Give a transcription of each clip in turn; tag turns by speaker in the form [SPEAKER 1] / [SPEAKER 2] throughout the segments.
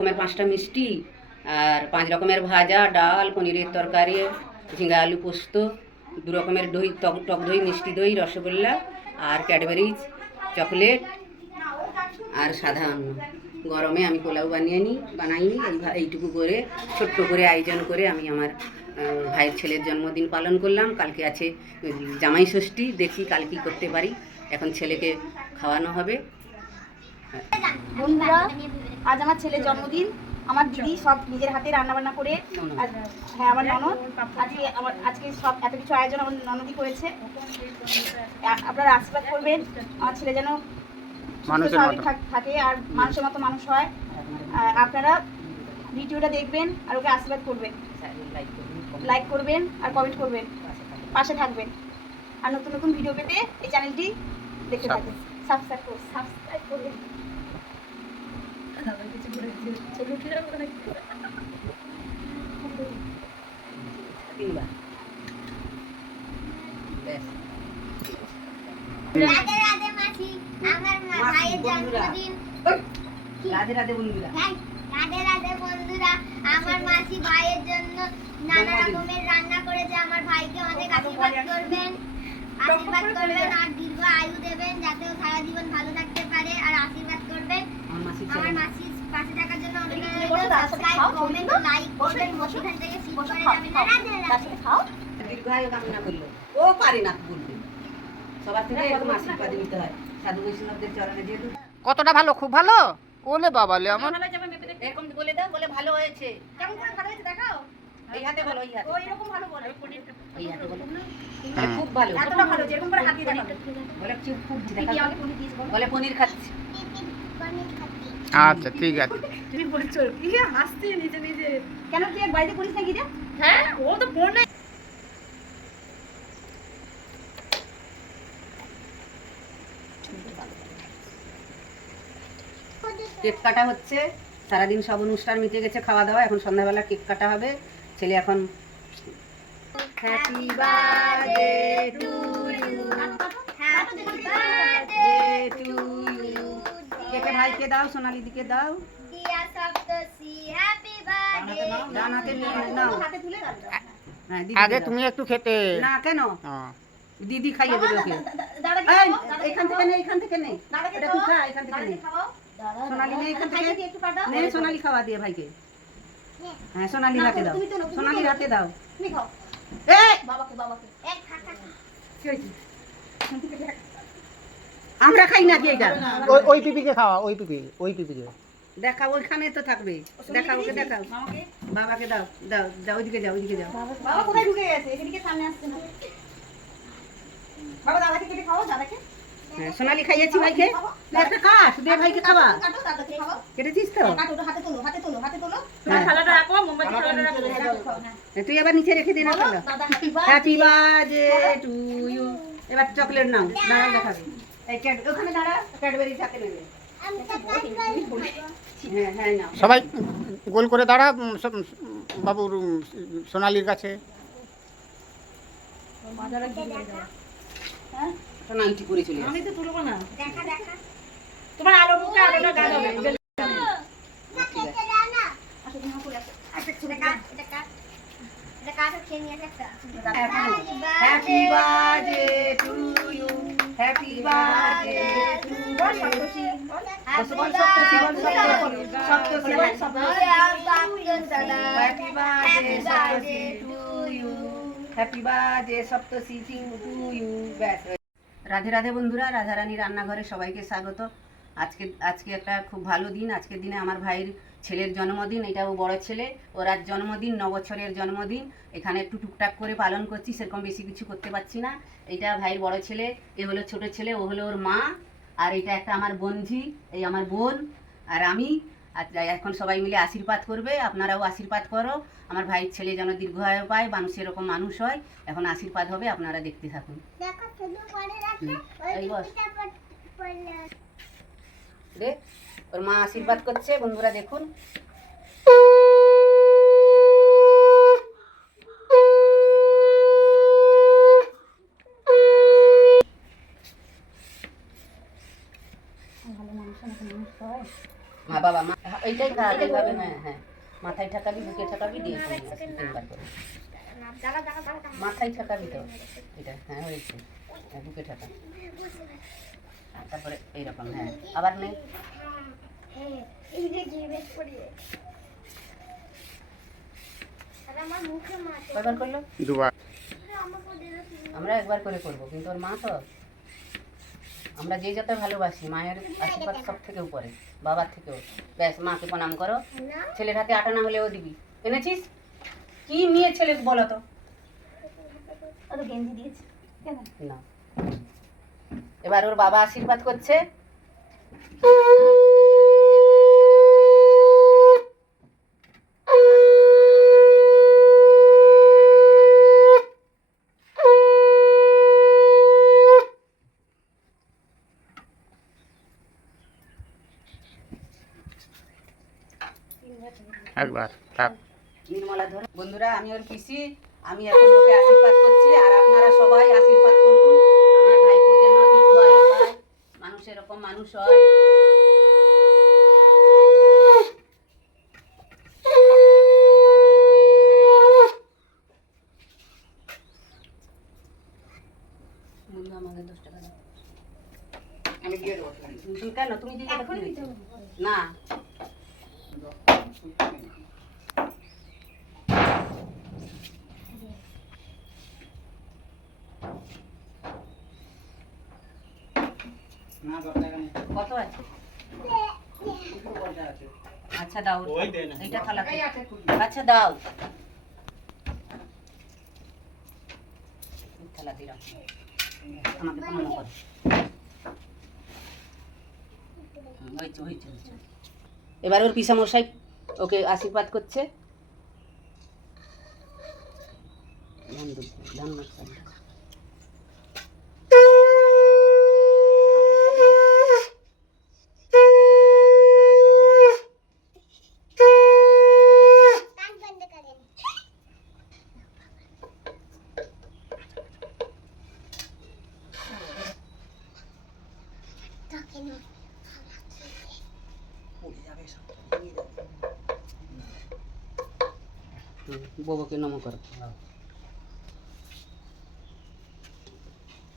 [SPEAKER 1] রকমের পাঁচটা মিষ্টি আর পাঁচ রকমের ভাজা, ডাল, পনিরের তরকারি ঝিঙ্গা আলু পোস্ত, দু রকমের দই, টক টক দই, মিষ্টি দই, রসগোল্লা আর ক্যাডবেরিজ চকলেট আর সাদা অন্ন। গরমে আমি পোলাও বানিয়ে নিই বানাইনি এইটুকু করে, ছোট্ট করে আয়োজন করে আমি আমার ভাইয়ের ছেলের জন্মদিন পালন করলাম। কালকে আছে জামাই ষষ্ঠী, দেখি কাল কী করতে পারি। এখন ছেলেকে খাওয়ানো হবে।
[SPEAKER 2] আজ আমার ছেলের জন্মদিন। আমার দিদি সব নিজের হাতে রান্না বান্না করে হ্যাঁ আমার ননদ। আজকে আমার আজকে সব এত কিছু আয়োজন আমার ননদই করেছে। আপনারা আশীর্বাদ করবেন। আমার ছেলে যেন স্বাভাবিক থাকে আর মানুষের মতো মানুষ হয়। আপনারা ভিডিওটা দেখবেন আর ওকে আশীর্বাদ করবেন। লাইক করবেন আর কমেন্ট করবেন। পাশে থাকবেন। আর নতুন নতুন ভিডিও পেতে এই চ্যানেলটি দেখতে থাকুন। সাবস্ক্রাইব করুন। সাবস্ক্রাইব করবেন
[SPEAKER 1] তিনবার ব্যাস
[SPEAKER 3] রাধে রাধে মাসি আমার ভাইয়ের জন্মদিন।
[SPEAKER 1] রাধে রাধে বন্ধুরা।
[SPEAKER 3] রাধে রাধে বন্ধুরা আমার মাসি ভাইয়ের জন্য নানা রকমের রান্না করেছে আমার ভাইকে অনেক আশীর্বাদ করবেন আশীর্বাদ করবেন আর দীর্ঘ আয়ু দেবেন যাতে ও সারা জীবন ভালো থাকতে পারে আর আশীর্বাদ
[SPEAKER 1] আমার মাসির
[SPEAKER 3] আমার
[SPEAKER 1] ছেলে
[SPEAKER 3] মাসির পাশে থাকার জন্য অনেক
[SPEAKER 2] তুমি বসো, তার সাথে
[SPEAKER 3] সাবস্ক্রাইব কমেন্ট লাইক করবেন
[SPEAKER 2] বসো।
[SPEAKER 3] থেকে স্কিপ করে যাবেন রাধে রাধে।
[SPEAKER 2] খাও।
[SPEAKER 1] দীর্ঘায়ু কামনা করল। ও পারে না বলতে সবার থেকে এরকম আশীর্বাদ নিতে হয়। সাধু বৈষ্ণবদের চরণে যেহেতু
[SPEAKER 4] কতটা ভালো খুব ভালো? ওলে বাবালে আমার
[SPEAKER 1] এরকম বলে দাও বলে ভালো হয়েছে।
[SPEAKER 2] কেমন করে ভালো হয়েছে দেখাও।
[SPEAKER 1] এই হাতে বলো এই হাতে।
[SPEAKER 2] ও এরকম ভালো বলে।
[SPEAKER 1] এই হাতে বলো। বলে। খুব ভালো।
[SPEAKER 2] এতটা ভালো যেরকম করে দেখাবে
[SPEAKER 1] বলে খুব খুব দেখাও।
[SPEAKER 2] বলো।
[SPEAKER 1] বলে পনির খাচ্ছি।
[SPEAKER 3] পনির খাচ্ছি।
[SPEAKER 4] আচ্ছা ঠিক আছে।
[SPEAKER 5] তুমি বলছো কি হাসছে নিজে নিজে।
[SPEAKER 2] কেন তুই এক বাড়িতে করিস নাকি রে
[SPEAKER 5] হ্যাঁ ও তো নাই
[SPEAKER 1] কেক কাটা হচ্ছে। সারাদিন সব অনুষ্ঠান মিটে গেছে খাওয়া দাওয়া। এখন সন্ধ্যাবেলা কেক কাটা হবে। ছেলে এখন happy birthday to you
[SPEAKER 3] happy birthday
[SPEAKER 1] to you কেকে ভাইকে দাও সোনালি দিকে দাও।
[SPEAKER 3] দিয়া সপ্তশী হ্যাপি বার্থডে
[SPEAKER 1] ডান হাতে নিয়ে নাও।
[SPEAKER 2] হাতে তুলে দাও।
[SPEAKER 1] হ্যাঁ দিদি
[SPEAKER 4] আগে তুমি একটু খেতে।
[SPEAKER 1] না কেন?
[SPEAKER 4] হ্যাঁ।
[SPEAKER 1] দিদি খাইয়ে দেবে ওকে। এখান থেকে নে এখান থেকে নে। এটা তুই খা এখান থেকে নে। সোনালি নে এখান থেকে। নে সোনালি খাওয়া দিয়ে ভাইকে। হ্যাঁ সোনালি হাতে দাও। সোনালি। হাতে দাও।
[SPEAKER 2] তুমি খাও।
[SPEAKER 1] এই!
[SPEAKER 2] বাবাকে, বাবাকে।
[SPEAKER 3] এক খাতা
[SPEAKER 1] আমরা খাই নাকি এটা
[SPEAKER 4] ওই ওই পিপিকে খাওয়া ওই পিপি ওই পিপিকে।
[SPEAKER 1] দেখা ওইখানে তো থাকবে। দেখা ওকে দেখাও? বাবাকে দাও দাও দাও ওইদিকে যাও ওইদিকে যাও।
[SPEAKER 2] বাবা কোথায় ঢুকে গেছে? এদিকে সামনে আসছে না। বাবা দাদাকে কেটে খাও দাদাকে।
[SPEAKER 1] হ্যাঁ সোনালি খাইয়েছি ভাইকে। তুই একটা কাট দে ভাইকে খাওয়া।
[SPEAKER 2] কাটো দাদাকে খাও
[SPEAKER 1] কেটেছিস তো?
[SPEAKER 2] কাটো ওটা হাতে তোলো হাতে তোলো হাতে তোলো।
[SPEAKER 5] থালাটা রাখো মোমবাতি থালাটা রাখো।
[SPEAKER 1] তুই আবার নিচে রেখে দে না
[SPEAKER 2] দাদা
[SPEAKER 1] হ্যাপি বার্থডে টু ইউ। এবার চকলেট নাও দাঁড়া দেখাবে। ওখানে দাঁড়া ক্যাডবেরি হাতে নেবে। হ্যাঁ হ্যাঁ
[SPEAKER 4] সবাই গোল করে দাঁড়া সব, বাবুর সোনালির কাছে।
[SPEAKER 2] হ্যাঁ?
[SPEAKER 1] তো নাইটি পরে চলে
[SPEAKER 5] আমি তো তুলবো না।
[SPEAKER 3] দেখা দেখা।
[SPEAKER 5] তোমার আলো আলোটা হবে।
[SPEAKER 3] এটা খেয়ে নিয়ে একটা
[SPEAKER 1] happy birthday to you happy to you Radhe Radhe বন্ধুরা রাধারানী রান্নাঘরে সবাইকে স্বাগত। আজকে আজকে একটা খুব ভালো দিন। আজকের দিনে আমার ভাইয়ের ছেলের জন্মদিন এটা ও বড় ছেলে। ওর আজ জন্মদিন নবছরের জন্মদিন। এখানে একটু টুকটাক করে পালন করছি সেরকম বেশি কিছু করতে পারছি না। এটা ভাইয়ের বড় ছেলে এ হলো ছোট ছেলে ও হলো ওর মা আর এটা একটা আমার বন্ধি এই আমার বোন আর আমি। আর এখন সবাই মিলে আশীর্বাদ করবে আপনারাও আশীর্বাদ করো। আমার ভাইয়ের ছেলে যেন দীর্ঘায়ু পায় মানুষ এরকম মানুষ হয় এখন আশীর্বাদ হবে আপনারা দেখতে থাকুন।
[SPEAKER 3] দেখো
[SPEAKER 1] ওর মা আশীর্বাদ করছে, বন্ধুরা দেখুন। মা বাবা, মা, এইটাই এইভাবে হ্যাঁ হ্যাঁ। মাথায় ঠাকাবি, বুকে ঠাকাবি, দিয়ে তিনবার করে মাথায় ঠাকাবি তো, এটা হ্যাঁ হয়েছে। হ্যাঁ বুকে ঠাকা। তারপরে এইরকম হ্যাঁ। আবার নেই। কয়বার করল?
[SPEAKER 4] দুবার।
[SPEAKER 1] আমরা একবার করে করব কিন্তু ওর মা তো আমরা যে যত ভালোবাসি মায়ের আশীর্বাদ সব থেকে উপরে বাবার থেকেও। ব্যাস মাকে প্রণাম করো। ছেলের হাতে আটা না হলেও দিবি। এনেছিস? কি নিয়ে ছেলে বলো তো?
[SPEAKER 2] ও তো গেঞ্জি দিয়েছে। কেন?
[SPEAKER 1] না। এবার ওর বাবা আশীর্বাদ করছে।
[SPEAKER 4] একবার থাক।
[SPEAKER 1] নির্মলা ধর বন্ধুরা আমি ওর পিসি আমি এখন ওকে আশীর্বাদ করছি আর আপনারা সবাই আশীর্বাদ করুন। আমার ভাইপো যেন দীর্ঘ আয়ু পায় মানুষ এরকম মানুষ হয়।
[SPEAKER 4] আমি দিয়ে দেবো
[SPEAKER 1] তুমি কেন? তুমি? না
[SPEAKER 4] না দশ টাকা নেই
[SPEAKER 1] কত আছে? আচ্ছা দাও। এইটা থালা আচ্ছা দাও। দিলাম আমাকে হয়েছে হয়েছে হয়েছে। এবার ওর পিসা মশাই ওকে আশীর্বাদ করছে। ধান দুধ, বউকে নম করো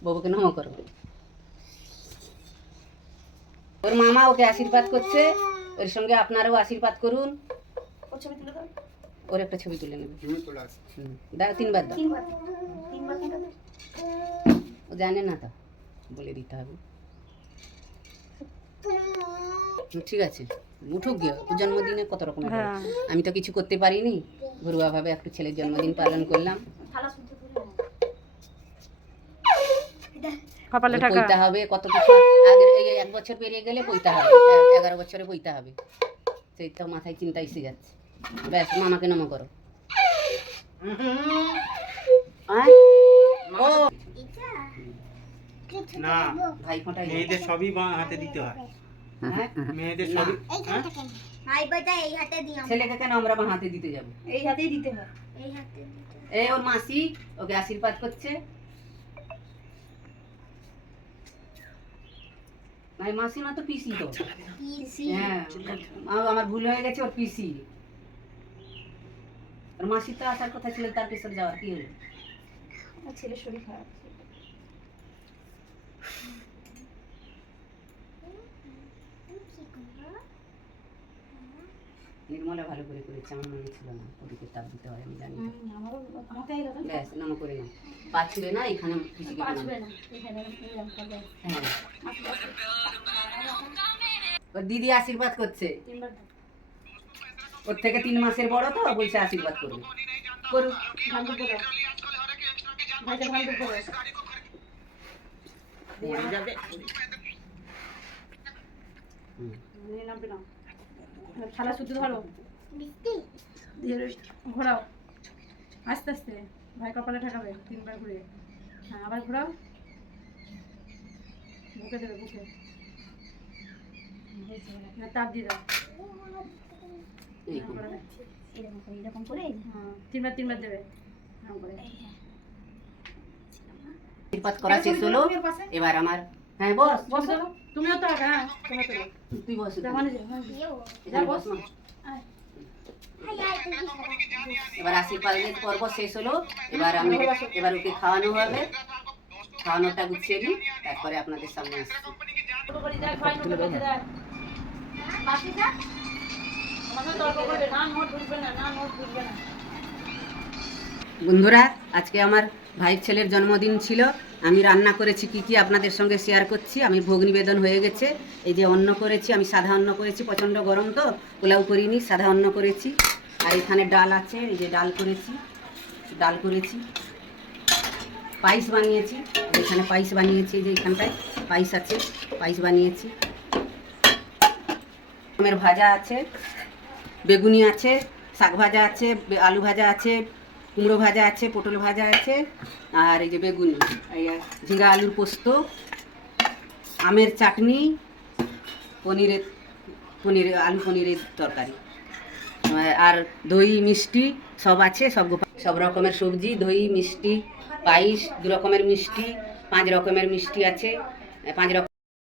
[SPEAKER 1] বউকে নম করো ওর মামা ওকে আশীর্বাদ করছে। ওর সঙ্গে আপনারাও আশীর্বাদ করুন।
[SPEAKER 2] ওর
[SPEAKER 1] একটা ছবি তুলে নেবে দাও তিনবার দাও। ও জানে না তো। বলে দিতে হবে। ঠিক আছে উঠুক গিয়ে। জন্মদিনে কত রকম আমি তো কিছু করতে পারিনি। ঘরোয়াভাবে একটু ছেলের জন্মদিন পালন করলাম।
[SPEAKER 2] থালা
[SPEAKER 5] কপালে টাকা
[SPEAKER 1] পইতে হবে কত কিছু আগের এই এক বছর পেরিয়ে গেলে পইতে হবে। এগারো বছরে পইতে হবে। সেই তো মাথায় চিন্তা এসে যাচ্ছে। ব্যাস মামাকে নম করো। আয়? ও।
[SPEAKER 4] না মেয়েদের সবই বাঁ হাতে দিতে হয়।
[SPEAKER 1] হ্যাঁ?
[SPEAKER 4] মেয়েদের সবই
[SPEAKER 3] ভাই বইটা এই হাতে দিই
[SPEAKER 1] ছেলেকে কেন আমরা বাঁ হাতে দিতে যাব?
[SPEAKER 2] এই হাতেই দিতে হয়।
[SPEAKER 3] এই হাতে
[SPEAKER 1] এই ওর মাসি ওকে আশীর্বাদ করছে। নাই মাসি না তো পিসি তো।
[SPEAKER 3] পিসি।
[SPEAKER 1] হ্যাঁ আমার- ভুল হয়ে গেছে ওর পিসি। ওর মাসি তো আসার কথা ছিল তার পেছর যাওয়ার কি হলো?
[SPEAKER 2] ছেলের শরীর খারাপ।
[SPEAKER 1] নির্মলা ভালো করে করেছে আমার মনে ছিল না। ওদিকে তাপ দিতে হয় আমি জানি ব্যাস নাম করে না। পাচ্ছিলে না এখানে। হ্যাঁ। দিদি আশীর্বাদ করছে। ওর থেকে তিন মাসের বড় তো বলছে আশীর্বাদ করবে। করুক
[SPEAKER 2] নাও, নাও। থালা ধরো
[SPEAKER 5] দিয়ে ঘোরাও। আস্তে আস্তে। ভাই কপালে ঠাকাবে তিনবার ঘুরে। হ্যাঁ আবার ঘোরাও। বুকে দেবে বুকে। এবার তাপ দিয়ে দাও। এরকম করে। হ্যাঁ, তিনবার তিনবার দেবে। এরকম করে।
[SPEAKER 1] আশীর্বাদ করা শেষ হলো। এবার আমার হ্যাঁ বস
[SPEAKER 5] বসো তুমিও তো হ্যাঁ
[SPEAKER 1] তুই বস
[SPEAKER 5] যে। যে।
[SPEAKER 1] এখানে বস। এবার আশীর্বাদের পর্ব শেষ হলো। এবার আমি এবার ওকে খাওয়ানো হবে। খাওয়ানোটা গুছিয়ে নিই তারপরে আপনাদের সামনে আসছি।
[SPEAKER 5] তর্ক করবে, না নোট ঢুকবে না, না নোট ঢুকবে না।
[SPEAKER 1] বন্ধুরা, আজকে আমার ভাইয়ের ছেলের জন্মদিন ছিল। আমি রান্না করেছি, কি কি আপনাদের সঙ্গে শেয়ার করছি। আমি ভোগ নিবেদন হয়ে গেছে। এই যে অন্ন করেছি, আমি সাদা অন্ন করেছি, প্রচণ্ড গরম তো, পোলাও করিনি, সাদা অন্ন করেছি। আর এখানে ডাল আছে, এই যে ডাল করেছি ডাল করেছি। পায়েস বানিয়েছি, এখানে পায়েস বানিয়েছি যে এখানটায় পায়েস আছে, পায়েস বানিয়েছি। ভাজা আছে, বেগুনি আছে, শাক ভাজা আছে, আলু ভাজা আছে কুমড়ো ভাজা আছে, পটল ভাজা আছে, আর এই যে বেগুনি ঝিঙ্গা আলুর পোস্ত, আমের চাটনি, পনিরের, পনির, আলু পনিরের তরকারি। আর- আর দই, মিষ্টি সব আছে, সব সব রকমের সবজি, দই, মিষ্টি, পায়েস, দু রকমের মিষ্টি, পাঁচ রকমের মিষ্টি আছে, পাঁচ রকম